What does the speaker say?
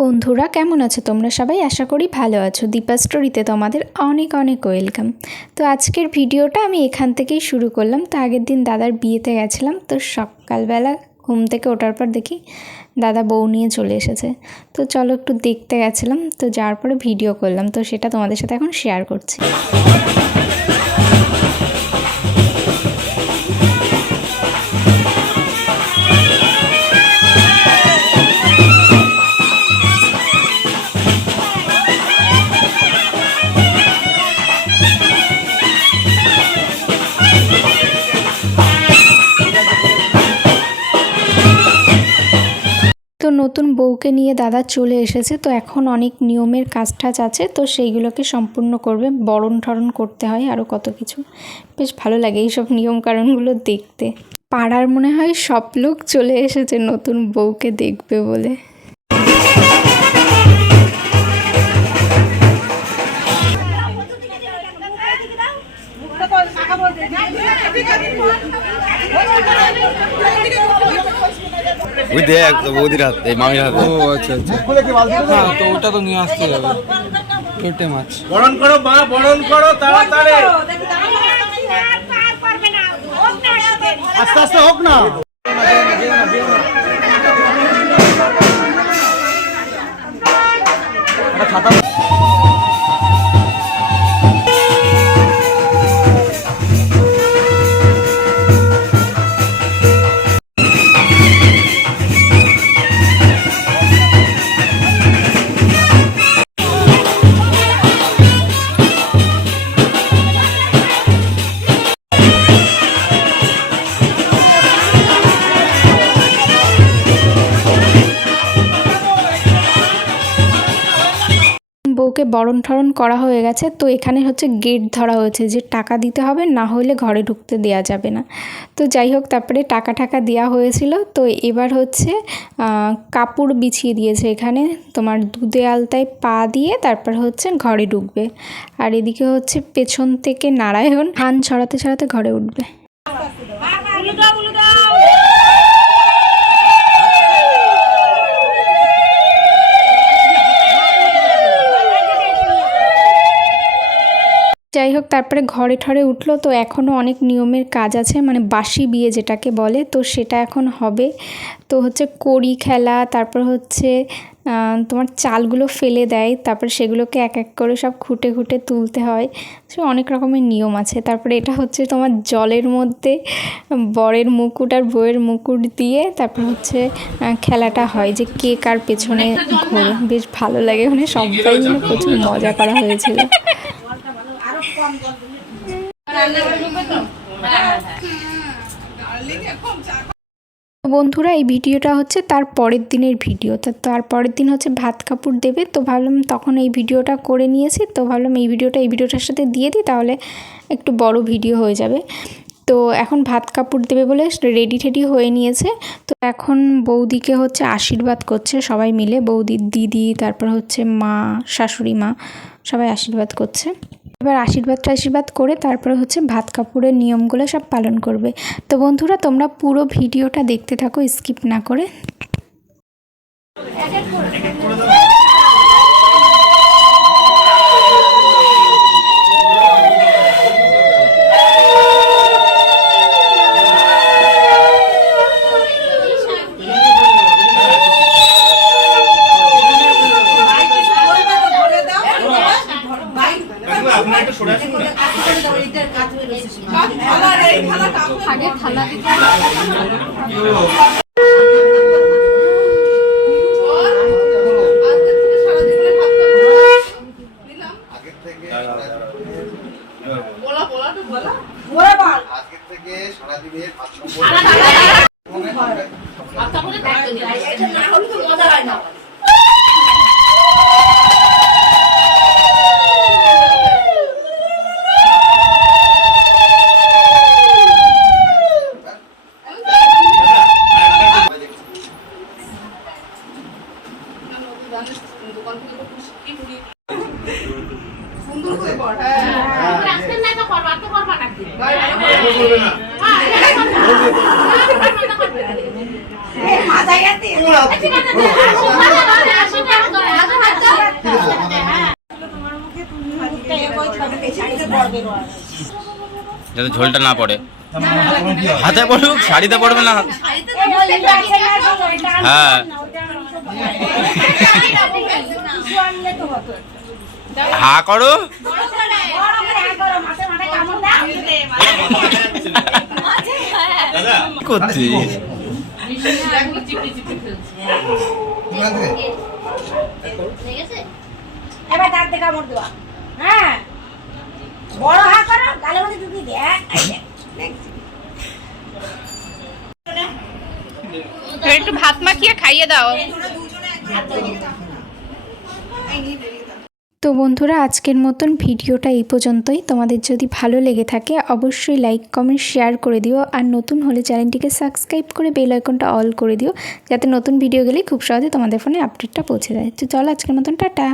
বন্ধুরা কেমন আছো তোমরা সবাই? আশা করি ভালো আছো। দীপা স্টোরিতে তোমাদের অনেক অনেক ওয়েলকাম। তো আজকের ভিডিওটা আমি এখান থেকেই শুরু করলাম। তো আগের দিন দাদার বিয়েতে গেছিলাম, তো সকালবেলা ঘুম থেকে ওঠার পর দেখি দাদা বউ নিয়ে চলে এসেছে। তো চলো একটু দেখতে গেছিলাম, তো যাওয়ার পরে ভিডিও করলাম, তো সেটা তোমাদের সাথে এখন শেয়ার করছি। তো নতুন বউকে নিয়ে দাদা চলে এসেছে, তো এখন অনেক নিয়মের কাজ টাজ আছে, তো সেইগুলোকে সম্পূর্ণ করবে। বরণ ঠরণ করতে হয়, আরও কত কিছু। বেশ ভালো লাগে এইসব নিয়মকানুনগুলো দেখতে। পাড়ার মনে হয় সব লোক চলে এসেছে নতুন বউকে দেখবে বলে। ওই দেখ তো বৌদির হাত, এই মামির হাত। ও আচ্ছা আচ্ছা, হ্যাঁ তো ওটা তো নিয়ে আসতে হবে। পেটে মাছ বরণ করো মা, বরণ করো তাড়াতাড়ি, আস্তে আস্তে হোক না। ছাতা বউকে বরণ ঠরণ করা হয়ে গেছে, তো এখানে হচ্ছে গেট ধরা হয়েছে যে টাকা দিতে হবে, না হলে ঘরে ঢুকতে দেওয়া যাবে না। তো যাই হোক, তারপরে টাকা দেওয়া হয়েছিল। তো এবার হচ্ছে কাপড় বিছিয়ে দিয়েছে এখানে, তোমার দুধে আলতায় পা দিয়ে তারপর হচ্ছে ঘরে ঢুকবে। আর এদিকে হচ্ছে পেছন থেকে নারায়ণ ধান ছড়াতে ছড়াতে ঘরে উঠবে। যাই হোক, তারপরে ঘরে ঠরে উঠলো। তো এখনও অনেক নিয়মের কাজ আছে, মানে বাসি বিয়ে যেটাকে বলে, তো সেটা এখন হবে। তো হচ্ছে কড়ি খেলা, তারপর হচ্ছে তোমার চালগুলো ফেলে দেয়, তারপর সেগুলোকে এক এক করে সব খুঁটে খুঁটে তুলতে হয়। সে অনেক রকমের নিয়ম আছে। তারপরে এটা হচ্ছে তোমার জলের মধ্যে বরের মুকুট আর বউয়ের মুকুট দিয়ে তারপর হচ্ছে খেলাটা হয় যে কে কার পেছনে ঘোরে। বেশ ভালো লাগে, মানে সবাই মিলে প্রচুর মজা করা হয়েছিল। বন্ধুরা, এই ভিডিওটা হচ্ছে তার পরের দিনের ভিডিও। তো তার পরের দিন হচ্ছে ভাত কাপড় দেবে, তো ভাবলাম তখন এই ভিডিওটা করে নিয়েছি, তো ভাবলাম এই ভিডিওটার সাথে দিয়ে দিই, তাহলে একটু বড় ভিডিও হয়ে যাবে। তো এখন ভাত কাপড় দেবে বলে রেডি টেডি হয়ে নিয়েছে। তো এখন বৌদিকে হচ্ছে আশীর্বাদ করছে সবাই মিলে, বৌদির দিদি, তারপর হচ্ছে মা, শাশুড়ি মা, সবাই আশীর্বাদ করছে। এবার আশীর্বাদ করে তারপরে হচ্ছে ভাত কাপড়ের নিয়মগুলো সব পালন করবে। তো বন্ধুরা, তোমরা পুরো ভিডিওটা দেখতে থাকো স্কিপ না করে। মাথায় যাতে ঝোলটা না পড়ে। হাতে পড়ুক, শাড়িতে পড়বে না। হ্যাঁ হা করো। করছি এবার দাঁত দেখা মোড় দেওয়া। হ্যাঁ বড় হা করো, গালের মধ্যে ঢুকিয়ে দে। একটু ভাত মাখিয়ে খাইয়ে দাও। তো বন্ধুরা, আজকের মতন ভিডিওটা এই পর্যন্তই। তোমাদের যদি ভালো লেগে থাকে অবশ্যই লাইক কমেন্ট শেয়ার করে দিও, আর নতুন হলে চ্যানেলটিকে সাবস্ক্রাইব করে বেল আইকনটা অল করে দিও, যাতে নতুন ভিডিও গেলেই খুব সহজে তোমাদের ফোনে আপডেটটা পৌঁছে যায়। তো চলো আজকের মতন টাটা।